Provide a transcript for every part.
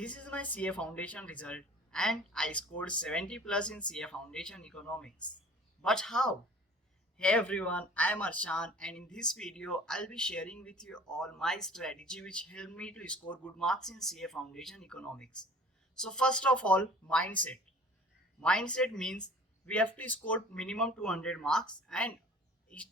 This is my CA Foundation result and I scored 70 plus in CA Foundation Economics. But how? Hey everyone, I am Arshan and in this video I'll be sharing with you all my strategy which helped me to score good marks in CA Foundation Economics. So first of all, mindset. Mindset means we have to score minimum 200 marks and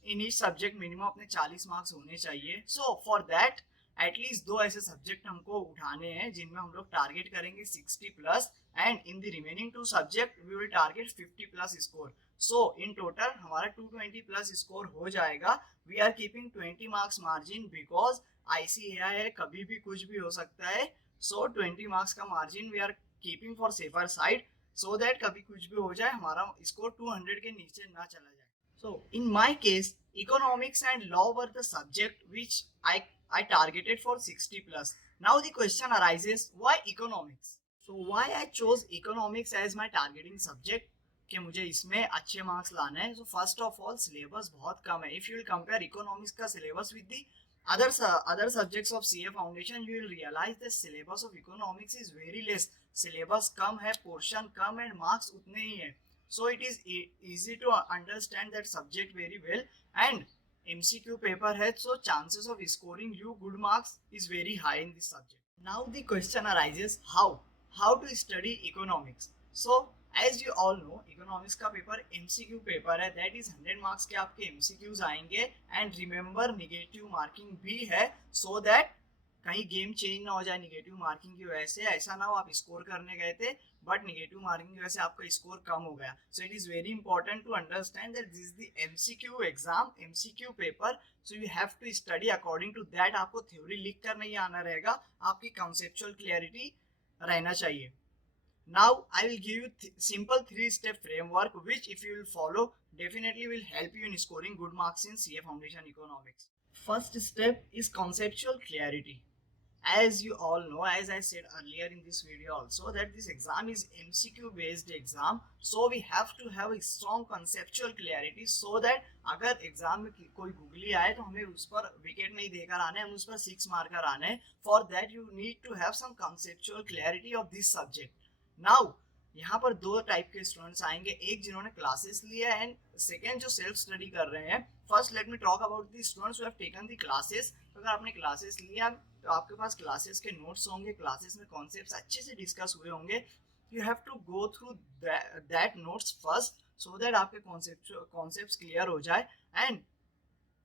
in each subject minimum अपने 40 marks होने चाहिए. So for that at least दो ऐसे subject हमको उठाने हैं जिनमें हम लोग टारगेट करेंगे 60 plus and in the remaining two subject we will target 50 plus score. So in total हमारा 220 प्लस स्कोर हो जाएगा. We are keeping 20 marks margin because ICAI है, कभी भी कुछ भी हो सकता है. सो 20 मार्क्स का margin we are keeping for safer side so that कभी कुछ भी हो जाए हमारा स्कोर 200 के नीचे ना चला जाए. So in my case, economics and law were the subject which I targeted for 60 plus. Now the question arises, why economics? So why I chose economics as my targeting subject? कि मुझे इसमें अच्छे marks लाना है. So first of all, syllabus बहुत कम है. If you will compare economics का syllabus with the other subjects of CA Foundation, you will realize the syllabus of economics is very less. Syllabus कम है, पोर्शन कम है, marks उतने ही है. So it is easy to understand that subject very well and MCQ paper है, so chances of scoring you good marks is very high in this subject. Now the question arises, how to study economics. So as you all know, economics का paper MCQ paper है, that is 100 marks के आपके MCQs आएंगे and remember negative marking भी है so that कहीं game change ना हो जाए निगेटिव मार्किंग की वजह से. ऐसा ना हो आप स्कोर करने गए थे बट निगेटिव मार्किंग की वजह से आपका स्कोर कम हो गया. So it is very important to understand that this is the MCQ exam, MCQ paper. So you have to study according to that. आपको थ्योरी लिख कर नहीं आना रहेगा, आपकी कॉन्सेप्चुअल क्लियरिटी रहना चाहिए. Now I will give you simple 3-step framework which if you will follow definitely will help you in scoring good marks in CA Foundation Economics. First step is conceptual clarity. As you all know, as I said earlier in this video also, that this exam is MCQ based exam, so we have to have a strong conceptual clarity so that अगर exam में कोई googly आए तो हमें उस पर wicket नहीं देकर आने, हम उस पर 6 मार्कर आने. For that you need to have some conceptual clarity of this subject. Now यहाँ पर दो टाइप के स्टूडेंट्स आएंगे, एक जिन्होंने क्लासेस लिया एंड सेकेंड जो सेल्फ स्टडी कर रहे हैं. First let me talk about the students who have taken the classes. अगर आपने क्लासेस लिया तो आपके पास क्लासेस के नोट्स होंगे, क्लासेस में कॉन्सेप्ट्स अच्छे से डिस्कस हुए होंगे. You have to go through that notes first so that आपके कॉन्सेप्ट्स क्लियर हो जाए. And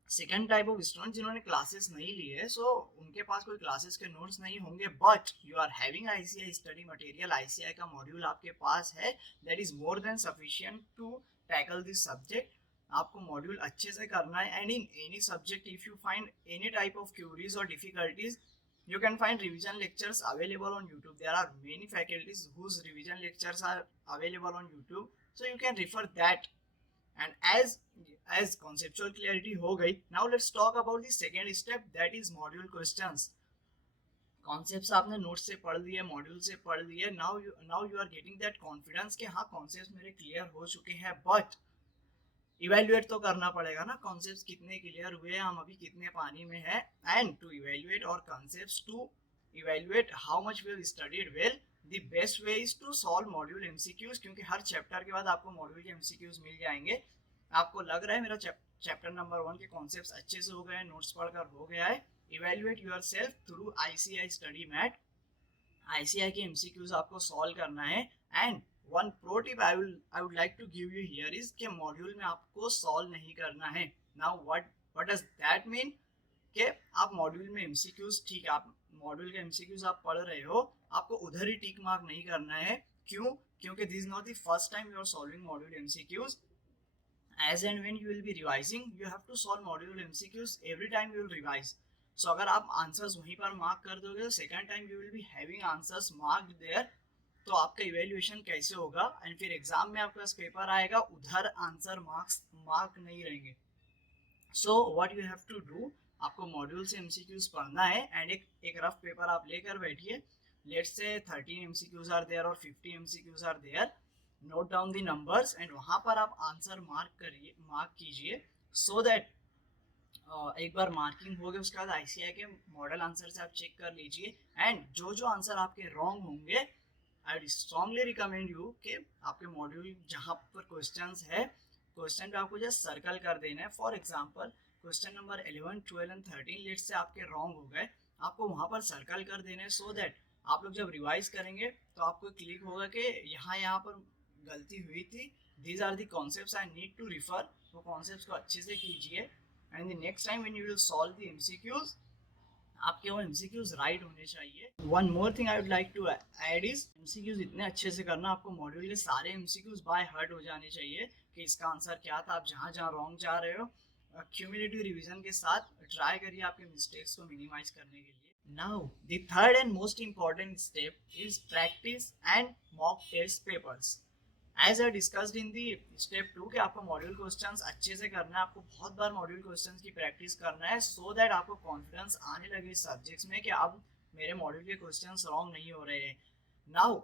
second type of student जिन्होंने क्लासेस नहीं लिए, सो उनके पास कोई क्लासेस के नोट्स नहीं होंगे but you are having ICAI study material, ICAI का मॉड्यूल आपके पास है, that is more than sufficient to tackle this subject. आपको मॉड्यूल अच्छे से करना है and in any subject if you find any type of queries और difficulties you can find revision lectures available on YouTube. There are many faculties whose revision lectures are available on YouTube, so you can refer that. And as conceptual clarity हो गई, now let's talk about the second step, that is module questions. Concepts आपने note से पढ़ लिए, module से पढ़ लिए. Now you are getting that confidence कि हाँ कॉन्सेप्ट्स मेरे क्लियर हो चुके हैं, बट इवेल्युएट तो करना पड़ेगा ना कॉन्सेप्ट्स कितने क्लियर हुए, हम अभी कितने पानी में है. एंड टू इवेल्युएट और concepts to evaluate how much we have studied well, the best way is to solve module MCQs, क्योंकि हर चैप्टर के बाद आपको मॉड्यूल के MCQs मिल जाएंगे. आपको लग रहा है मेरा चैप्टर नंबर 1 के कॉन्सेप्ट्स अच्छे से हो गए हैं, नोट्स पढ़कर हो गया है. Evaluate yourself through ICAI study mat. ICAI के MCQs आपको सॉल्व करना है. And one pro tip I would like to give you here is कि मॉड्यूल में आपको सॉल्व नहीं करना है. Now what does that mean कि आप मॉड्यूल में MCQs, ठीक है आप मॉड्यूल के MCQs आप पढ़ रहे हो, आपको उधर ही टिक मार्क नहीं करना है. क्यों? क्योंकि this is not the first time you are solving module MCQs. as and when you will be revising, you have to solve module MCQs every time you will revise. So अगर आप answers वहीं पर mark कर दोगे तो second time you will be having answers marked there, तो आपका evaluation कैसे होगा. एंड फिर एग्जाम में आपके पास पेपर आएगा, उधर आंसर मार्क नहीं रहेंगे. So what you have to do, आपको मॉड्यूल से MCQs पढ़ना है एंड एक रफ पेपर आप लेकर बैठिए. Let's say 13 MCQs are there और 50 MCQs are there. Note down the numbers and वहां पर आप आंसर मार्क कीजिए सो दैट एक बार मार्किंग हो गए उसके बाद आईसीआई के मॉडल आंसर से आप चेक कर लीजिए, एंड जो जो आंसर आपके रॉन्ग होंगे I would strongly recommend you कि आपके मॉड्यूल जहाँ पर क्वेश्चंस है, क्वेश्चन पे आपको जस्ट सर्कल कर देना है। For example question number 11, 12 and 13 let say आपके रॉन्ग हो गए, आपको वहाँ पर सर्कल कर देना है, सो दैट आप लोग जब रिवाइज करेंगे तो आपको क्लिक होगा कि यहाँ पर गलती हुई थी, these are the concepts I need to refer, वो कॉन्सेप्ट्स को अच्छे से कीजिए, and the next time when you will solve the MCQs आपके वो एमसीक्यूज राइट होने चाहिए। One more thing I would like to add is MCQs इतने अच्छे से करना, आपको मॉड्यूल के सारे एमसीक्यूज बाय हार्ट हो जाने चाहिए कि इसका आंसर क्या था, आप जहाँ जहाँ रॉन्ग जा रहे हो क्यूमुलेटिव रिवीजन के साथ ट्राई करिए आपके मिस्टेक्स को मिनिमाइज करने के लिए। Now the third and most important step is practice and mock test papers. As I discussed in the step 2 कि आपको मॉड्यूल क्वेश्चंस अच्छे से करना है, आपको बहुत बार मॉड्यूल क्वेश्चंस की प्रैक्टिस करना है, सो दैट आपको कॉन्फिडेंस आने लगे इस सब्जेक्ट्स में कि अब मेरे मॉड्यूल के क्वेश्चंस रॉन्ग नहीं हो रहे हैं। नाउ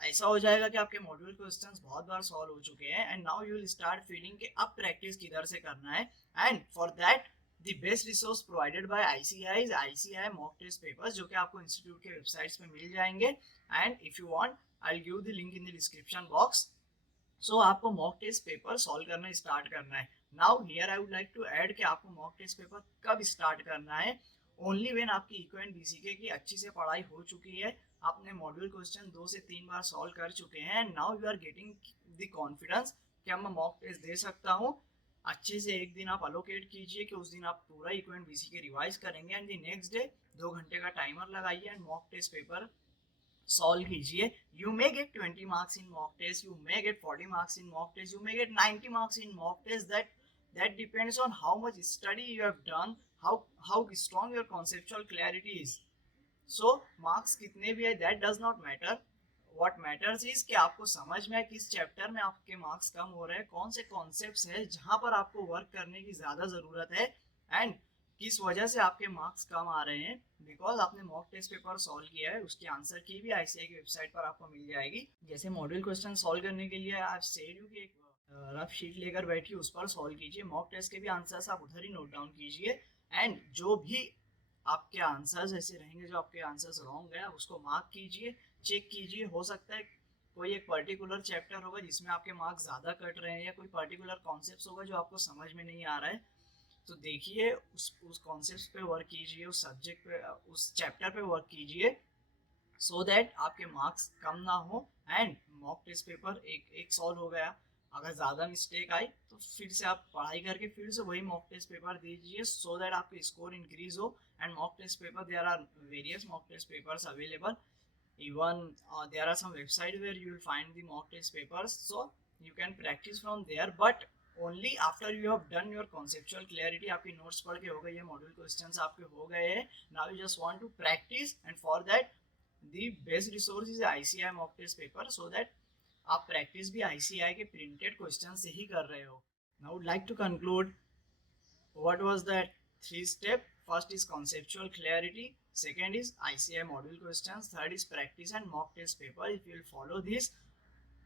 ऐसा हो जाएगा कि आपके मॉड्यूल क्वेश्चंस बहुत बार सॉल्व हो चुके हैं, and now you will start feeling कि अब प्रैक्टिस किधर से करना है, and for that the best resource provided by ICI mock test papers, जो कि आपको इंस्टीट्यूट के वेबसाइट्स पे मिल जाएंगे, and if you want I will give the link in the description box. So आपको मॉक टेस्ट पेपर सॉल्व करना start करना है। Now here I would like to add कि आपको मॉक टेस्ट पेपर कब स्टार्ट करना है, ओनली व्हेन आपकी इको एंड बीसीके की अच्छी से पढ़ाई हो चुकी है, आपने मॉड्यूल क्वेश्चन 2 से 3 बार सॉल्व कर चुके हैं, and now you are getting the confidence कि अब मैं मॉक टेस्ट दे सकता हूँ। अच्छे से एक दिन आप अलोकेट कीजिए कि उस दिन आप पूरा इको एंड बीसीके रिवाइज करेंगे, एंड द नेक्स्ट डे 2 घंटे का टाइमर लगाइए and mock test paper solve कीजिए। You may get 20 marks in mock test, you may get 40 marks in mock test, you may get 90 marks in mock test, that depends on how much study you have done, how strong your conceptual clarity is. So marks कितने भी है that does not matter, what matters is कि आपको समझ में है किस chapter में आपके मार्क्स कम हो रहे हैं, कौन से कॉन्सेप्ट्स है जहां पर आपको वर्क करने की ज्यादा जरूरत है, एंड किस वजह से आपके मार्क्स कम आ रहे हैं, बिकॉज आपने मॉक टेस्ट पेपर सॉल्व किया है, उसकी आंसर की भी आईसीआई की वेबसाइट पर आपको मिल जाएगी। जैसे मॉड्यूल क्वेश्चन सॉल्व करने के लिए आप सेड यू कि एक रफ शीट लेकर बैठिए, उस पर सॉल्व कीजिए, मॉक टेस्ट के भी आंसर्स आप उधर ही नोट डाउन कीजिए, एंड जो भी आपके आंसर्स ऐसे रहेंगे जो आपके आंसर्स रॉन्ग है उसको मार्क कीजिए, चेक कीजिए, हो सकता है कोई एक पर्टिकुलर चैप्टर होगा जिसमें आपके मार्क्स ज़्यादा कट रहे हैं, या कोई पर्टिकुलर कॉन्सेप्ट होगा जो आपको समझ में नहीं आ रहा है, तो देखिए उस कॉन्सेप्ट पे वर्क कीजिए, उस सब्जेक्ट पे उस चैप्टर पे वर्क कीजिए, सो दैट आपके मार्क्स कम ना हो, एंड मॉक टेस्ट पेपर एक सॉल्व हो गया। अगर ज़्यादा मिस्टेक आई तो फिर से आप पढ़ाई करके फिर से वही मॉक टेस्ट पेपर दीजिए, सो दैट आपके स्कोर इंक्रीज हो। And mock test paper, there are various mock test papers available, even there are some website where you will find the mock test papers, so you can practice from there, but only after you have done your conceptual clarity, आपकी notes पढ़ के हो गई है, module questions आपके हो गए हैं, now you just want to practice, and for that the best resource is ICAI mock test paper, so that आप प्रैक्टिस भी ICAI के प्रिंटेड क्वेश्चन से ही कर रहे हो। now would like to conclude what was that 3 step. First is conceptual clarity, second is ICAI module questions, third is practice and mock test paper. If you will follow this,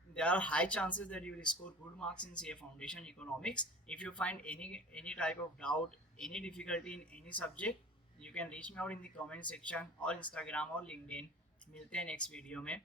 there are high chances that you will score good marks in CA Foundation Economics. If you find any type of doubt, any difficulty in any subject, you can reach me out in the comment section or Instagram or LinkedIn. मिलते हैं next video में।